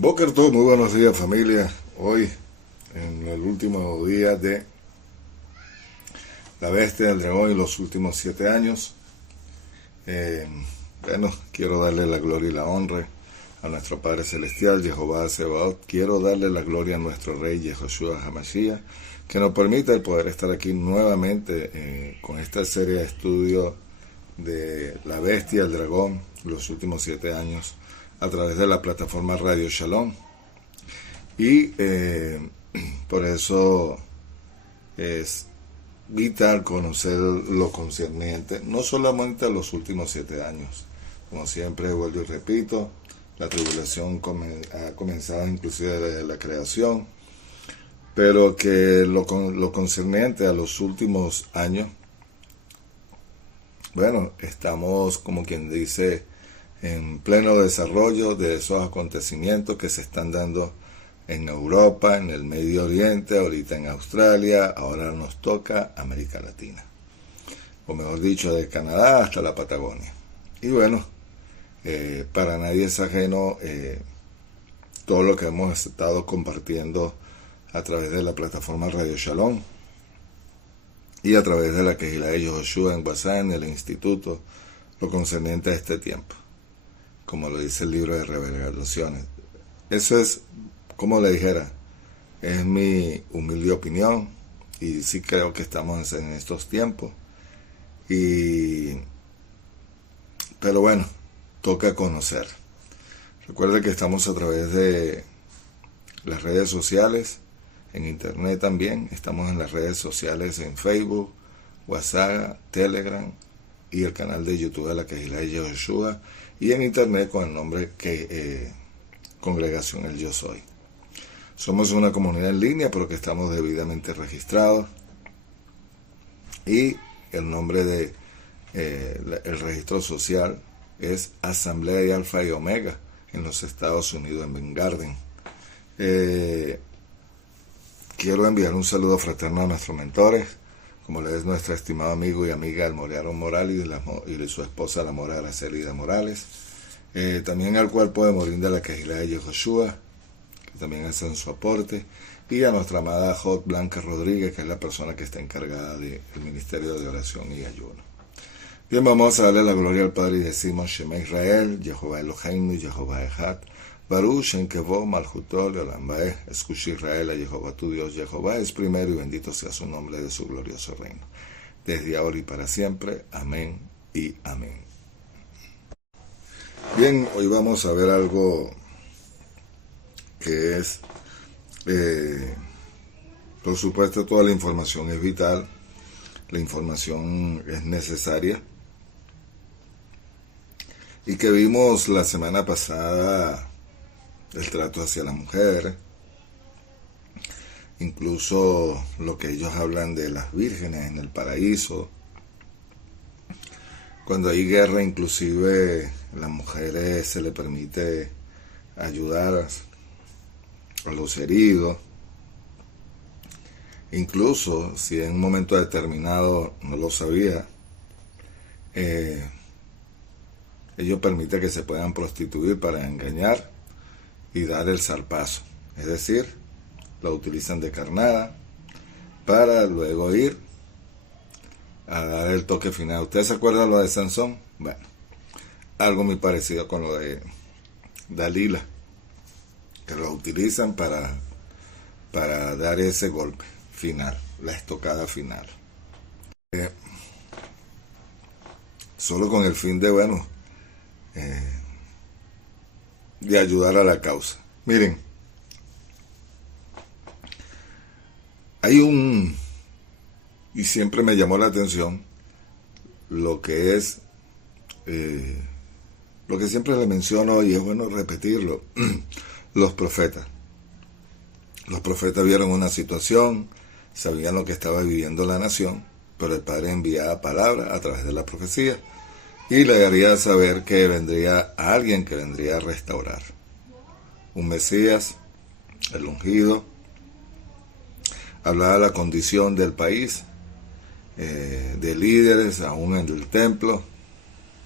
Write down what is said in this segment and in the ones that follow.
Boker todo, muy buenos días familia. Hoy, en el último día de La Bestia del Dragón y los últimos 7 años, eh, quiero darle la gloria y la honra a nuestro Padre Celestial, Jehová Sebaot. Quiero darle la gloria a nuestro Rey Yehoshua HaMashiach, que nos permite el poder estar aquí nuevamente con esta serie de estudios de La Bestia, el Dragón, los últimos 7 años, a través de la plataforma Radio Shalom. Y por eso es vital conocer lo concerniente, no solamente a los últimos 7 años. Como siempre, vuelvo y repito, la tribulación ha comenzado inclusive desde la creación, pero que lo concerniente a los últimos años, bueno, estamos como quien dice en pleno desarrollo de esos acontecimientos que se están dando en Europa, en el Medio Oriente, ahorita en Australia, ahora nos toca América Latina, o mejor dicho, de Canadá hasta la Patagonia. Y bueno, para nadie es ajeno todo lo que hemos estado compartiendo a través de la plataforma Radio Shalom y a través de la Kehilá de Yehoshua en WhatsApp, en el instituto, lo concerniente a este tiempo, como lo dice el libro de Revelaciones. Eso es, como le dijera, es mi humilde opinión, y sí creo que estamos en estos tiempos. Pero bueno, toca conocer. Recuerde que estamos a través de las redes sociales, en internet también. Estamos en las redes sociales en Facebook, WhatsApp, Telegram y el canal de YouTube de la Kehilá de Yehoshua, y en internet con el nombre que Congregación El Yo Soy. Somos una comunidad en línea, pero que estamos debidamente registrados, y el nombre de el registro social es Asamblea de Alfa y Omega en los Estados Unidos, en Ben Garden. Quiero enviar un saludo fraterno a nuestros mentores, como le es nuestro estimado amigo y amiga el Morearo Morales y de su esposa la Mora Aracelida Morales, también al cuerpo de Morín de la Kehilá de Yehoshua, que también hacen su aporte, y a nuestra amada Jot Blanca Rodríguez, que es la persona que está encargada del Ministerio de Oración y Ayuno. Bien, vamos a darle la gloria al Padre y decimos: Shema Israel, Jehová Eloheinu, Jehová Echad, Baruch Shem Kevod Malchuto Leolam Vaed. Escucha Israel, a Jehová tu Dios, Jehová es primero, y bendito sea su nombre de su glorioso reino, desde ahora y para siempre. Amén y amén. Bien, hoy vamos a ver algo que es, por supuesto, toda la información es vital, la información es necesaria, y que vimos la semana pasada el trato hacia la mujer, incluso lo que ellos hablan de las vírgenes en el paraíso. Cuando hay guerra, inclusive a las mujeres se le permite ayudar a los heridos, incluso si en un momento determinado no lo sabía, ellos permiten que se puedan prostituir para engañar y dar el zarpazo, es decir, lo utilizan de carnada para luego ir a dar el toque final. ¿Usted se acuerda lo de Sansón? Bueno, algo muy parecido con lo de Dalila, que lo utilizan para dar ese golpe final, la estocada final, solo con el fin de, bueno, de ayudar a la causa. Miren, y siempre me llamó la atención lo que es, lo que siempre le menciono, y es bueno repetirlo, los profetas. Los profetas vieron una situación, sabían lo que estaba viviendo la nación, pero el Padre enviaba palabras a través de la profecía y le haría saber que vendría alguien que vendría a restaurar. Un Mesías, el ungido, hablaba de la condición del país, de líderes, aún en el templo,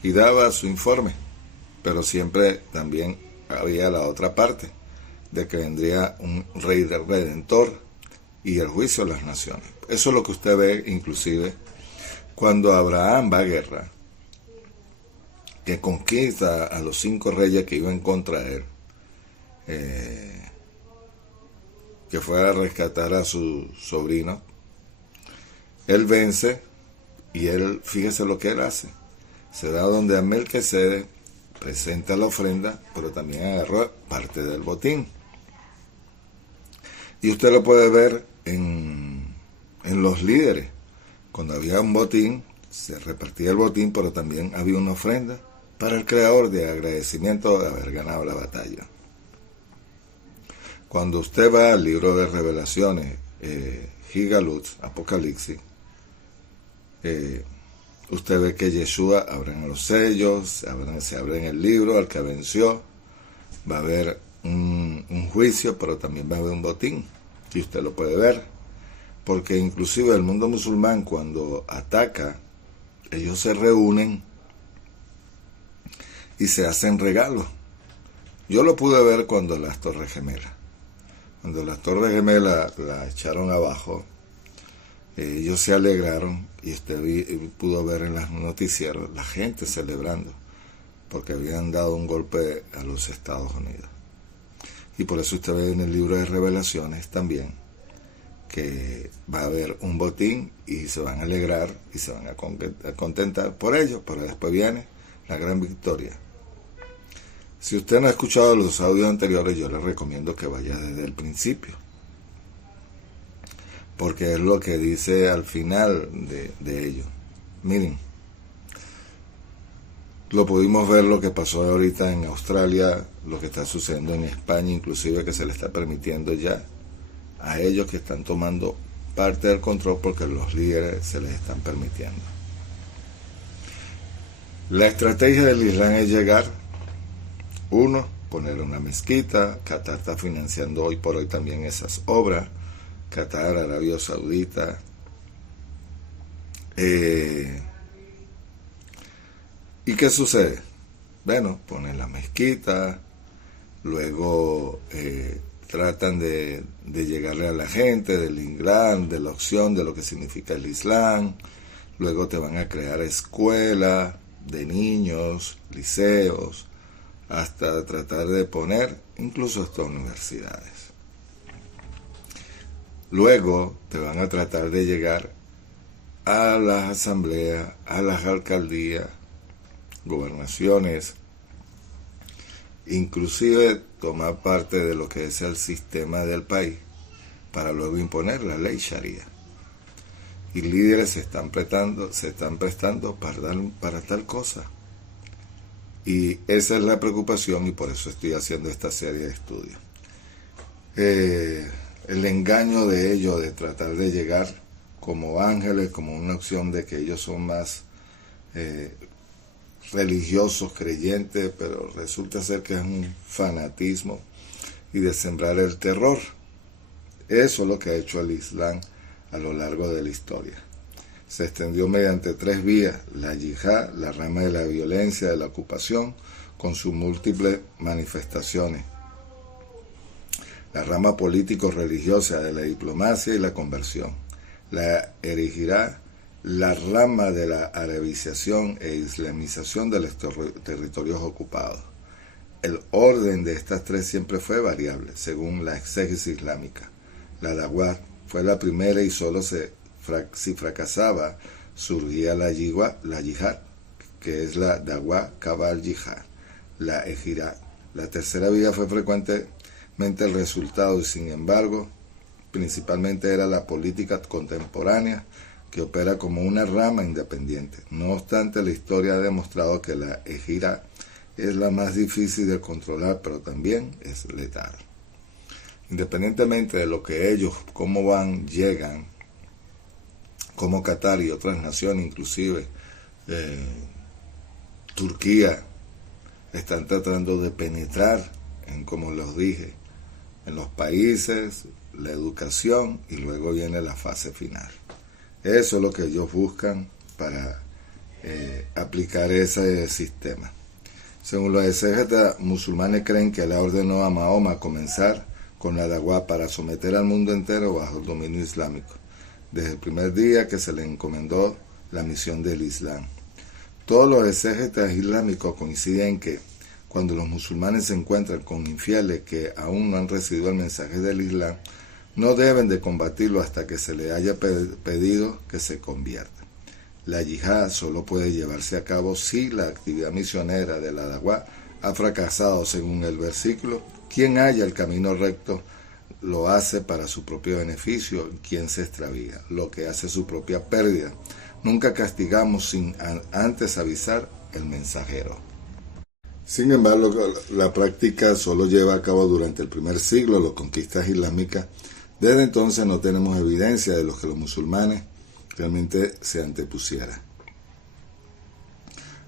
y daba su informe, pero siempre también había la otra parte, de que vendría un rey redentor y el juicio de las naciones. Eso es lo que usted ve inclusive cuando Abraham va a guerra, que conquista a los 5 reyes que iban contra él, que fue a rescatar a su sobrino. Él vence y él, fíjese lo que él hace, se da donde a Melquisedec, presenta la ofrenda, pero también agarró parte del botín. Y usted lo puede ver en los líderes. Cuando había un botín, se repartía el botín, pero también había una ofrenda para el creador de agradecimiento de haber ganado la batalla. Cuando usted va al libro de Revelaciones, Gigalut, Apocalipsis, usted ve que Yeshua abren los sellos, se abren el libro, al que venció, va a haber un juicio, pero también va a haber un botín, y usted lo puede ver, porque inclusive el mundo musulmán cuando ataca, ellos se reúnen y se hacen regalos. Yo lo pude ver cuando las Torres Gemelas. Cuando las Torres Gemelas la echaron abajo, ellos se alegraron y usted pudo ver en los noticieros la gente celebrando porque habían dado un golpe a los Estados Unidos. Y por eso usted ve en el libro de Revelaciones también que va a haber un botín y se van a alegrar y se van a contentar por ello, pero después viene la gran victoria. Si usted no ha escuchado los audios anteriores, yo le recomiendo que vaya desde el principio, porque es lo que dice al final de ello. Miren, lo pudimos ver lo que pasó ahorita en Australia, lo que está sucediendo en España, inclusive que se le está permitiendo ya a ellos que están tomando parte del control porque los líderes se les están permitiendo. La estrategia del Islam es llegar, uno, poner una mezquita. Qatar está financiando hoy por hoy también esas obras. Qatar, Arabia Saudita. ¿Y qué sucede? Bueno, ponen la mezquita, luego tratan de llegarle a la gente del Islam, de la opción de lo que significa el Islam. Luego te van a crear escuelas de niños, liceos, hasta tratar de poner incluso hasta universidades. Luego te van a tratar de llegar a las asambleas, a las alcaldías, gobernaciones, inclusive tomar parte de lo que es el sistema del país para luego imponer la ley Sharia. Y líderes se están prestando para tal cosa. Y esa es la preocupación y por eso estoy haciendo esta serie de estudios. El engaño de ellos de tratar de llegar como ángeles, como una opción de que ellos son más religiosos, creyentes, pero resulta ser que es un fanatismo y de sembrar el terror. Eso es lo que ha hecho el Islam a lo largo de la historia. Se extendió mediante 3 vías: la yihad, la rama de la violencia, de la ocupación, con sus múltiples manifestaciones; la rama político-religiosa de la diplomacia y la conversión; la erigirá, la rama de la arabización e islamización de los territorios ocupados. El orden de estas 3 siempre fue variable, según la exégesis islámica. La da'wah fue la primera y solo si fracasaba, surgía la yihad, que es la da'wah cabal yihad, la ejirá. La tercera vía fue frecuentemente el resultado y, sin embargo, principalmente era la política contemporánea, que opera como una rama independiente. No obstante, la historia ha demostrado que la ejirá es la más difícil de controlar, pero también es letal. Independientemente de lo que ellos, cómo van, llegan, como Qatar y otras naciones, inclusive Turquía, están tratando de penetrar en, como les dije, en los países, la educación, y luego viene la fase final. Eso es lo que ellos buscan para aplicar ese sistema. Según los exégetas musulmanes, creen que Allah ordenó a Mahoma comenzar con la da'wah para someter al mundo entero bajo el dominio islámico, desde el primer día que se le encomendó la misión del Islam. Todos los exégetas islámicos coinciden en que cuando los musulmanes se encuentran con infieles que aún no han recibido el mensaje del Islam, no deben de combatirlo hasta que se le haya pedido que se convierta. La yihad solo puede llevarse a cabo si la actividad misionera de la da'wah ha fracasado. Según el versículo, quien halla el camino recto lo hace para su propio beneficio, quien se extravía lo que hace su propia pérdida. Nunca castigamos sin antes avisar el mensajero. Sin embargo, la práctica solo lleva a cabo durante el primer siglo de las conquistas islámicas. Desde entonces no tenemos evidencia de lo que los musulmanes realmente se antepusieran.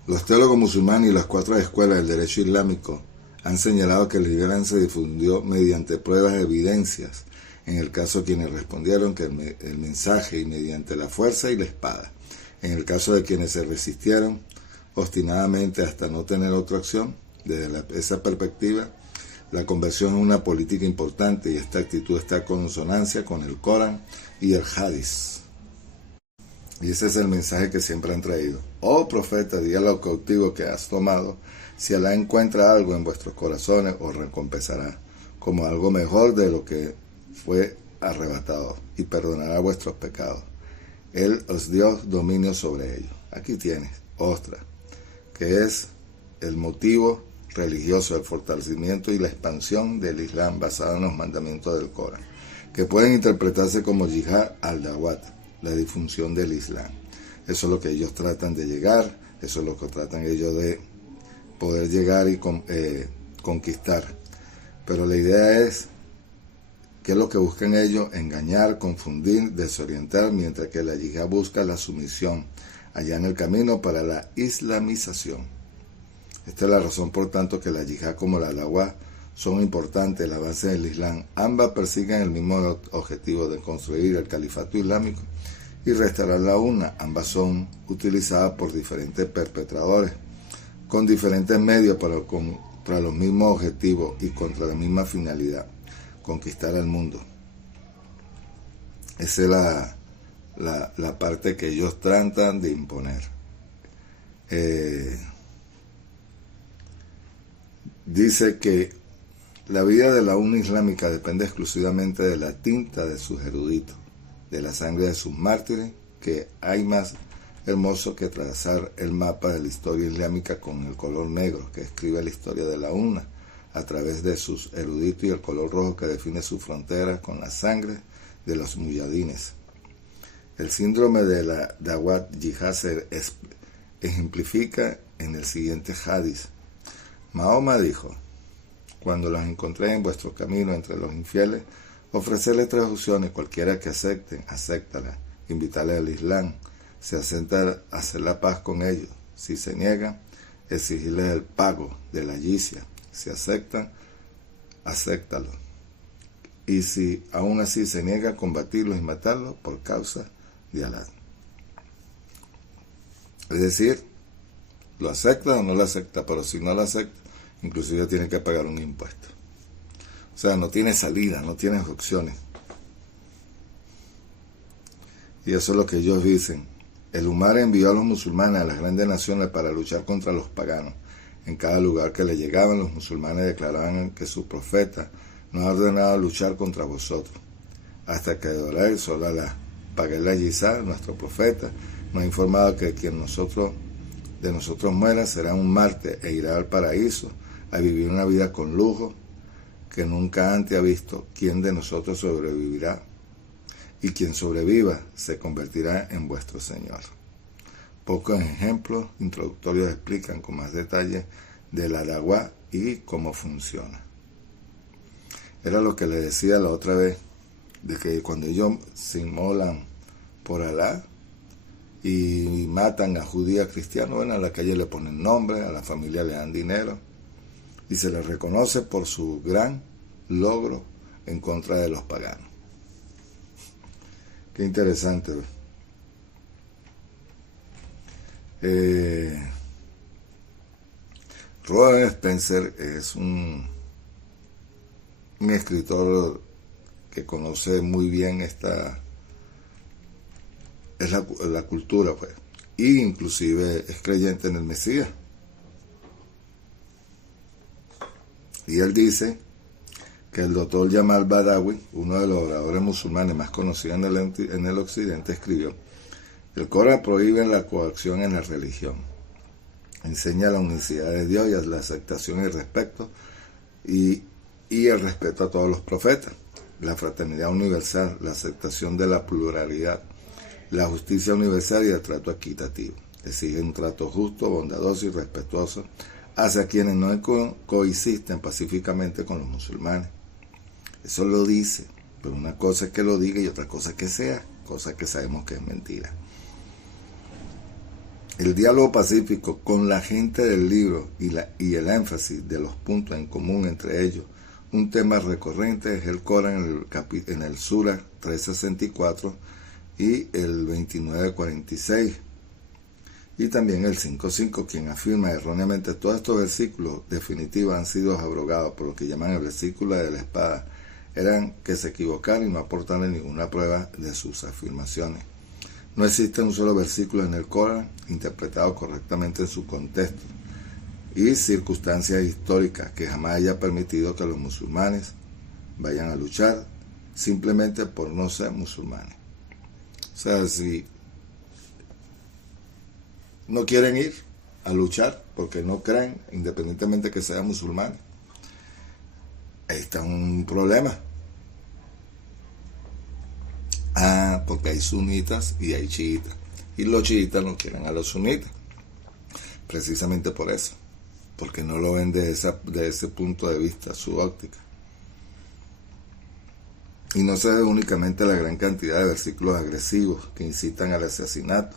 Los teólogos musulmanes y las 4 escuelas del derecho islámico han señalado que el Islam se difundió mediante pruebas de evidencias, en el caso de quienes respondieron que el mensaje y mediante la fuerza y la espada. En el caso de quienes se resistieron obstinadamente hasta no tener otra opción, desde esa perspectiva, la conversión es una política importante y esta actitud está en consonancia con el Corán y el Hadís. Y ese es el mensaje que siempre han traído. Oh profeta, di a los cautivos que has tomado, si Alá encuentra algo en vuestros corazones, os recompensará como algo mejor de lo que fue arrebatado y perdonará vuestros pecados. Él os dio dominio sobre ellos. Aquí tienes, otra, que es el motivo religioso, el fortalecimiento y la expansión del Islam basado en los mandamientos del Corán, que pueden interpretarse como yihad al-dawat, la difusión del Islam. Eso es lo que ellos tratan de llegar, eso es lo que tratan ellos de poder llegar y conquistar. Pero la idea es, ¿qué es lo que buscan ellos? Engañar, confundir, desorientar, mientras que la yihad busca la sumisión, allá en el camino para la islamización. Esta es la razón, por tanto, que la yihad como la da'wah son importantes, el avance del Islam. Ambas persiguen el mismo objetivo de construir el califato islámico y restaurar la una. Ambas son utilizadas por diferentes perpetradores, con diferentes medios para contra los mismos objetivos y contra la misma finalidad, conquistar el mundo. Esa es la parte que ellos tratan de imponer. Dice que la vida de la UNA islámica depende exclusivamente de la tinta de sus eruditos, de la sangre de sus mártires, que hay más hermoso que trazar el mapa de la historia islámica con el color negro que escribe la historia de la UNA a través de sus eruditos, y el color rojo que define sus fronteras con la sangre de los muyadines. El síndrome de la da'wat yihad se ejemplifica en el siguiente hadís. Mahoma dijo: cuando los encontré en vuestro camino entre los infieles, ofrecerles 3 opciones, cualquiera que acepten, acéptala, invitarles al Islam, si aceptan, hacer la paz con ellos, si se niegan, exigirles el pago de la yizia, si aceptan, acéptalo, y si aún así se niegan, combatirlos y matarlos por causa de Alá. Es decir, lo acepta o no lo acepta, pero si no lo acepta, inclusive tiene que pagar un impuesto. O sea, no tiene salida, no tiene opciones. Y eso es lo que ellos dicen. El Umar envió a los musulmanes a las grandes naciones para luchar contra los paganos. En cada lugar que le llegaban, los musulmanes declaraban que su profeta nos ha ordenado luchar contra vosotros. Hasta que Doré Solala, Paguela Yizá, nuestro profeta, nos ha informado que quien de nosotros muera será un mártir e irá al paraíso a vivir una vida con lujo que nunca antes ha visto. Quien de nosotros sobrevivirá, y quien sobreviva se convertirá en vuestro Señor. Pocos ejemplos introductorios explican con más detalle de la da'wah y cómo funciona. Era lo que le decía la otra vez, de que cuando ellos se inmolan por Alá y matan a judíos, cristianos, bueno, a la calle le ponen nombre, a la familia le dan dinero y se les reconoce por su gran logro en contra de los paganos. Qué interesante. Robert Spencer es un escritor que conoce muy bien la cultura, pues, y inclusive es creyente en el Mesías. Y él dice que el doctor Jamal Badawi, uno de los oradores musulmanes más conocidos en el occidente, escribió: el Corán prohíbe la coacción en la religión, enseña la unicidad de Dios y la aceptación y respeto y el respeto a todos los profetas, la fraternidad universal, la aceptación de la pluralidad, la justicia universal y el trato equitativo. Exige un trato justo, bondadoso y respetuoso hacia quienes no coexisten pacíficamente con los musulmanes. Eso lo dice, pero una cosa es que lo diga y otra cosa es que sea, cosa que sabemos que es mentira. El diálogo pacífico con la gente del libro y el énfasis de los puntos en común entre ellos, un tema recurrente es el Corán en el Sura 364 y el 2946. Y también el 5.5, quien afirma erróneamente todos estos versículos definitivos han sido abrogados por lo que llaman el versículo de la espada, eran que se equivocaron y no aportaron ninguna prueba de sus afirmaciones. No existe un solo versículo en el Corán interpretado correctamente en su contexto y circunstancias históricas que jamás haya permitido que los musulmanes vayan a luchar simplemente por no ser musulmanes. O sea, si no quieren ir a luchar porque no creen, independientemente que sean musulmanes, ahí está un problema. Porque hay sunitas y hay chiitas, y los chiitas no quieren a los sunitas, precisamente por eso, porque no lo ven de ese punto de vista, su óptica. Y no se ve únicamente la gran cantidad de versículos agresivos que incitan al asesinato,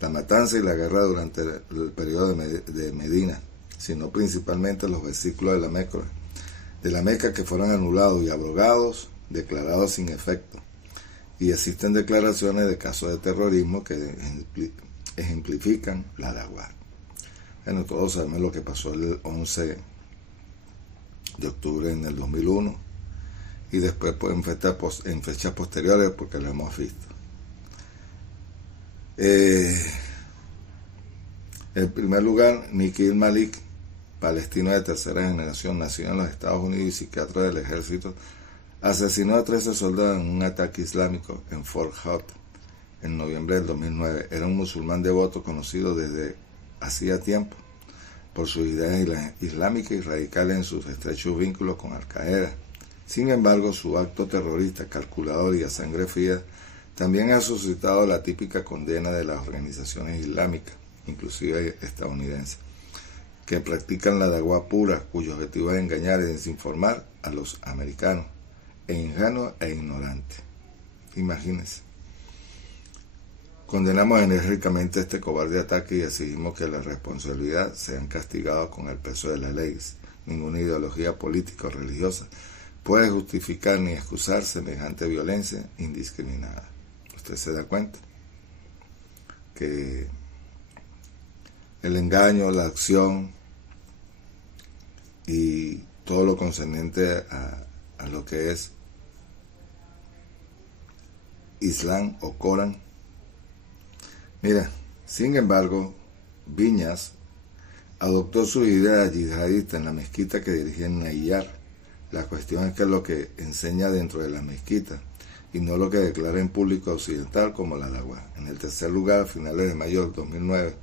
la matanza y la guerra durante el periodo de Medina, sino principalmente los versículos de la Meca que fueron anulados y abrogados, declarados sin efecto. Y existen declaraciones de casos de terrorismo que ejemplifican la Dawah. Bueno, todos sabemos lo que pasó el 11 de octubre en el 2001 y después pues, en fechas posteriores, porque lo hemos visto. En primer lugar, Nikhil Malik, palestino de tercera generación, nacido en los Estados Unidos y psiquiatra del ejército, asesinó a 13 soldados en un ataque islámico en Fort Hood en noviembre del 2009. Era un musulmán devoto conocido desde hacía tiempo por sus ideas islámicas y radicales en sus estrechos vínculos con Al-Qaeda. Sin embargo, su acto terrorista, calculador y a sangre fría también ha suscitado la típica condena de las organizaciones islámicas, inclusive estadounidenses, que practican la Dawah pura, cuyo objetivo es engañar y desinformar a los americanos, ingenuos e ignorantes. Imagínense. Condenamos enérgicamente este cobarde ataque y exigimos que la responsabilidad sean castigados con el peso de la ley. Ninguna ideología política o religiosa puede justificar ni excusar semejante violencia indiscriminada. Usted se da cuenta que el engaño, la acción y todo lo concerniente a lo que es Islam o Corán. Mira, sin embargo, Viñas adoptó su idea yihadista en la mezquita que dirigía en Nayyar. La cuestión es que es lo que enseña dentro de la mezquita y no lo que declara en público occidental como la Dawah. En el tercer lugar, a finales de mayo del 2009,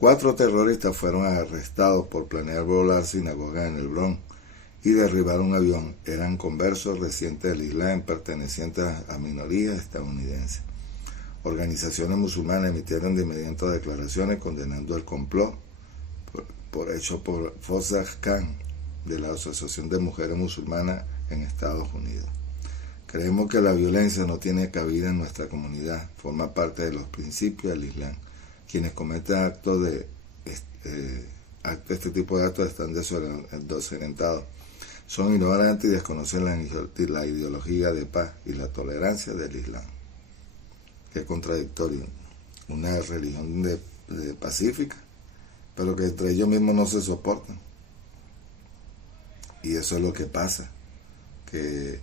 4 terroristas fueron arrestados por planear volar sinagogas en el Bronx y derribar un avión. Eran conversos recientes del Islam pertenecientes a minorías estadounidenses. Organizaciones musulmanas emitieron de inmediato declaraciones condenando el complot hecho por Fozah Khan de la Asociación de Mujeres Musulmanas en Estados Unidos. Creemos que la violencia no tiene cabida en nuestra comunidad, forma parte de los principios del Islam. Quienes cometen este tipo de actos están desorientados, son ignorantes y desconocen la ideología de paz y la tolerancia del Islam. Qué contradictorio. Una religión pacífica, pero que entre ellos mismos no se soportan. Y eso es lo que pasa, que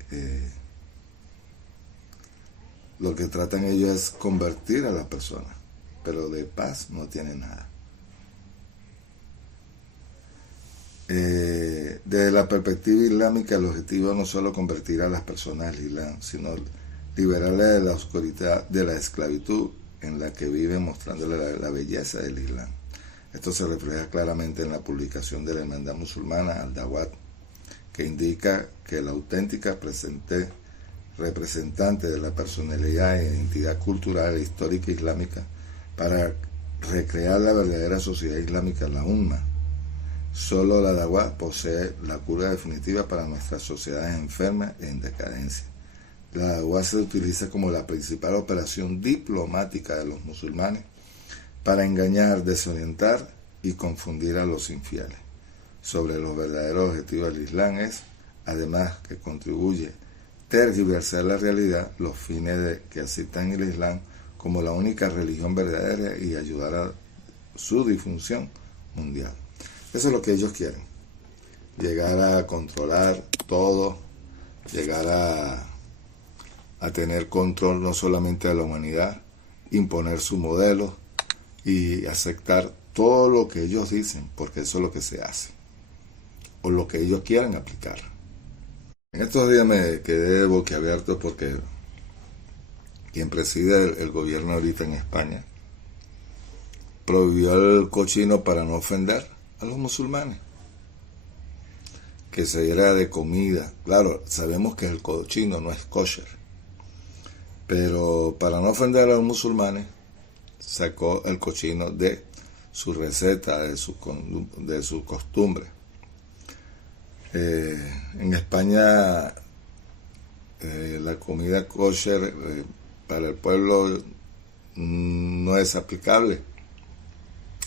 lo que tratan ellos es convertir a la persona, pero de paz no tiene nada. Desde la perspectiva islámica, el objetivo no solo convertir a las personas al Islam, sino liberarlas de la oscuridad de la esclavitud en la que viven, mostrándole la belleza del Islam. Esto se refleja claramente en la publicación de la hermandad musulmana Al-Dawat, que indica que la auténtica representante de la personalidad e identidad cultural e histórica islámica para recrear la verdadera sociedad islámica, la Umma. Solo la Dawah posee la cura definitiva para nuestras sociedades enfermas e en decadencia. La Dawah se utiliza como la principal operación diplomática de los musulmanes para engañar, desorientar y confundir a los infieles sobre los verdaderos objetivos del Islam. Es, además, que contribuye a tergiversar la realidad, los fines de que aceptan el Islam como la única religión verdadera y ayudar a su difusión mundial. Eso es lo que ellos quieren, llegar a controlar todo, llegar a tener control no solamente de la humanidad, imponer su modelo y aceptar todo lo que ellos dicen, porque eso es lo que se hace, o lo que ellos quieren aplicar. En estos días me quedé boquiabierto porque quien preside el gobierno ahorita en España prohibió el cochino para no ofender a los musulmanes, que se diera de comida. Claro, sabemos que el cochino no es kosher, pero para no ofender a los musulmanes sacó el cochino de su receta, de su costumbre. En España la comida kosher para el pueblo no es aplicable,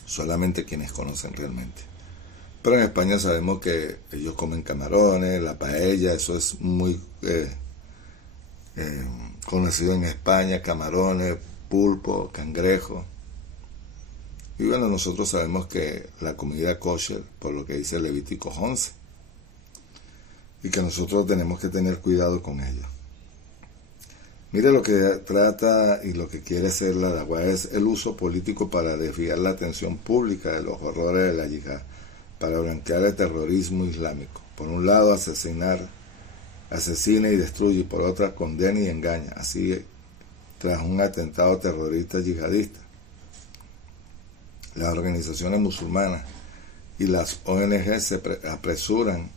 solamente quienes conocen realmente. Pero en España sabemos que ellos comen camarones, la paella, eso es muy conocido en España, camarones, pulpo, cangrejo. Y bueno, nosotros sabemos que la comida kosher, por lo que dice Levítico 11, y que nosotros tenemos que tener cuidado con ello. Mire, lo que trata y lo que quiere hacer la Dawah es el uso político para desviar la atención pública de los horrores de la yihad, para blanquear el terrorismo islámico. Por un lado, asesina y destruye, y por otra, condena y engaña. Así, tras un atentado terrorista yihadista, las organizaciones musulmanas y las ONG se apresuran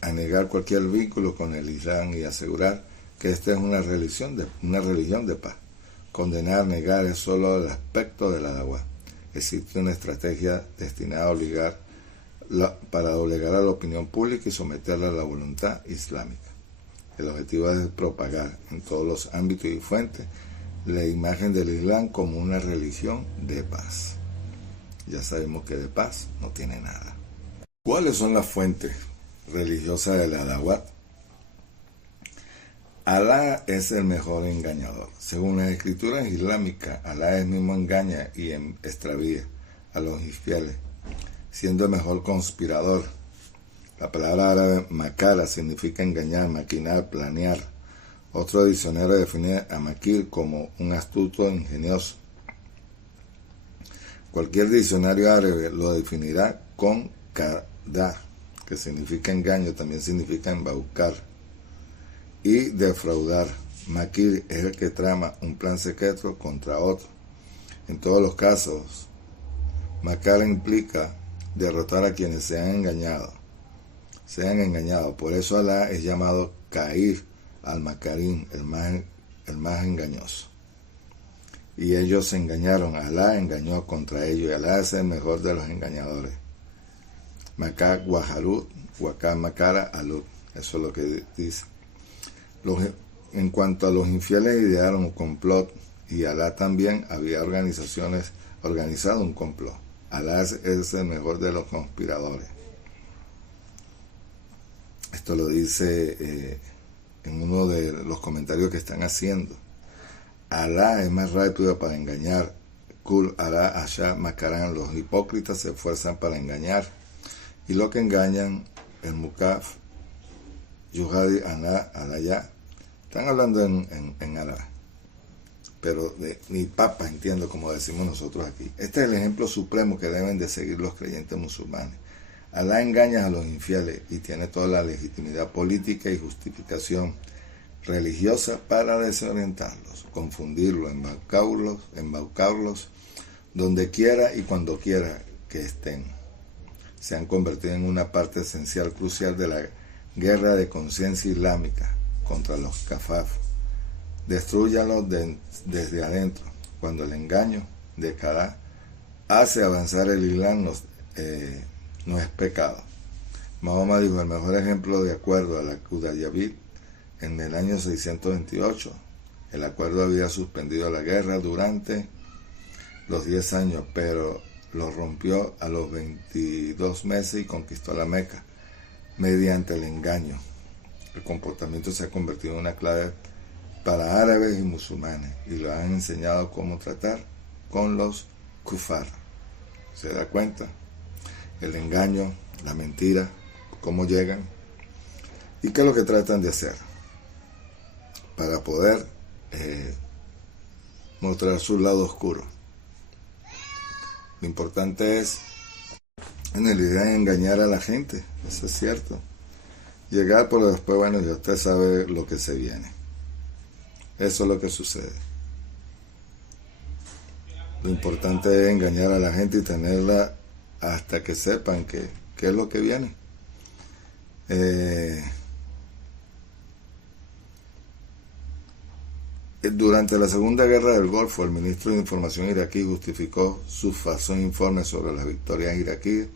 a negar cualquier vínculo con el Islam y asegurar que esta es una religión de paz. Condenar, negar es solo el aspecto de la Dawah. Existe una estrategia destinada a para doblegar a la opinión pública y someterla a la voluntad islámica. El objetivo es propagar en todos los ámbitos y fuentes la imagen del Islam como una religión de paz. Ya sabemos que de paz no tiene nada. ¿Cuáles son las fuentes religiosas de la Dawah? Alá es el mejor engañador. Según las escrituras islámicas, Alá es mismo engaña y extravía a los infieles, siendo el mejor conspirador. La palabra árabe makara significa engañar, maquinar, planear. Otro diccionario define a makir como un astuto ingenioso. Cualquier diccionario árabe lo definirá con kadá, que significa engaño, también significa embaucar y defraudar. Makir es el que trama un plan secreto contra otro. En todos los casos, makar implica derrotar a quienes sean engañados. Por eso Alá es llamado Kair al-Makarim, el más engañoso. Y ellos se engañaron, Alá engañó contra ellos, y Alá es el mejor de los engañadores. Makar Waharut, Wakar Makara Alut, eso es lo que dice. En cuanto a los infieles, idearon un complot, y Alá también había organizado un complot. Alá es el mejor de los conspiradores. Esto lo dice en uno de los comentarios que están haciendo. Alá es más rápido para engañar. Kul Alá Asha Makarán. Los hipócritas se esfuerzan para engañar, y lo que engañan el Mukaf, Yuhadi Ana Alaya. Están hablando en árabe, pero ni papa entiendo, como decimos nosotros aquí. Este es el ejemplo supremo que deben de seguir los creyentes musulmanes. Alá engaña a los infieles y tiene toda la legitimidad política y justificación religiosa para desorientarlos, confundirlos, embaucarlos donde quiera y cuando quiera que estén. Se han convertido en una parte esencial, crucial de la guerra de conciencia islámica contra los kafaf. Destrúyalos desde adentro. Cuando el engaño de Kadá hace avanzar el Islam, no es pecado. Mahoma dijo: el mejor ejemplo, de acuerdo a la Hudaybiyah, en el año 628, el acuerdo había suspendido la guerra durante los 10 años, pero lo rompió a los 22 meses y conquistó la Meca mediante el engaño. El comportamiento se ha convertido en una clave para árabes y musulmanes y lo han enseñado cómo tratar con los kufar. ¿Se da cuenta? El engaño, la mentira, cómo llegan y qué es lo que tratan de hacer para poder mostrar su lado oscuro. Lo importante es, en realidad, engañar a la gente, eso es cierto. Llegar, pero después, bueno, ya usted sabe lo que se viene. Eso es lo que sucede. Lo importante es engañar a la gente y tenerla hasta que sepan qué es lo que viene. Durante la Segunda Guerra del Golfo, el ministro de Información iraquí justificó su falso informe sobre las victorias iraquíes,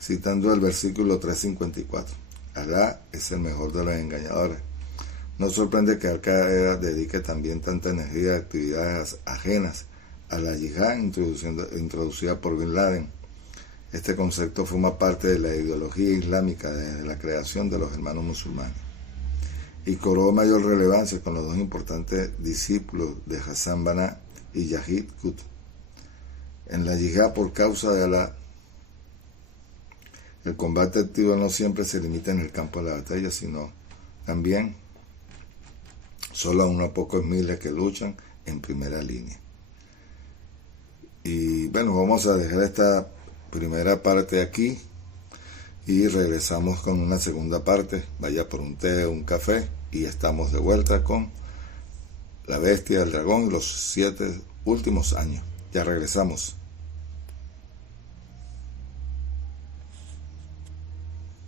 citando el versículo 354. Alá es el mejor de los engañadores. No sorprende que Al-Qaeda dedique también tanta energía a actividades ajenas a la yihad introducida por Bin Laden. Este concepto forma parte de la ideología islámica desde la creación de los hermanos musulmanes y cobró mayor relevancia con los dos importantes discípulos de Hassan Banna y Yazid Qutb. En la yihad por causa de Alá, el combate activo no siempre se limita en el campo de la batalla, sino también solo a unos pocos miles que luchan en primera línea. Y bueno, vamos a dejar esta primera parte aquí y regresamos con una segunda parte. Vaya por un té o un café y estamos de vuelta con La Bestia, el Dragón y los 7 últimos años. Ya regresamos.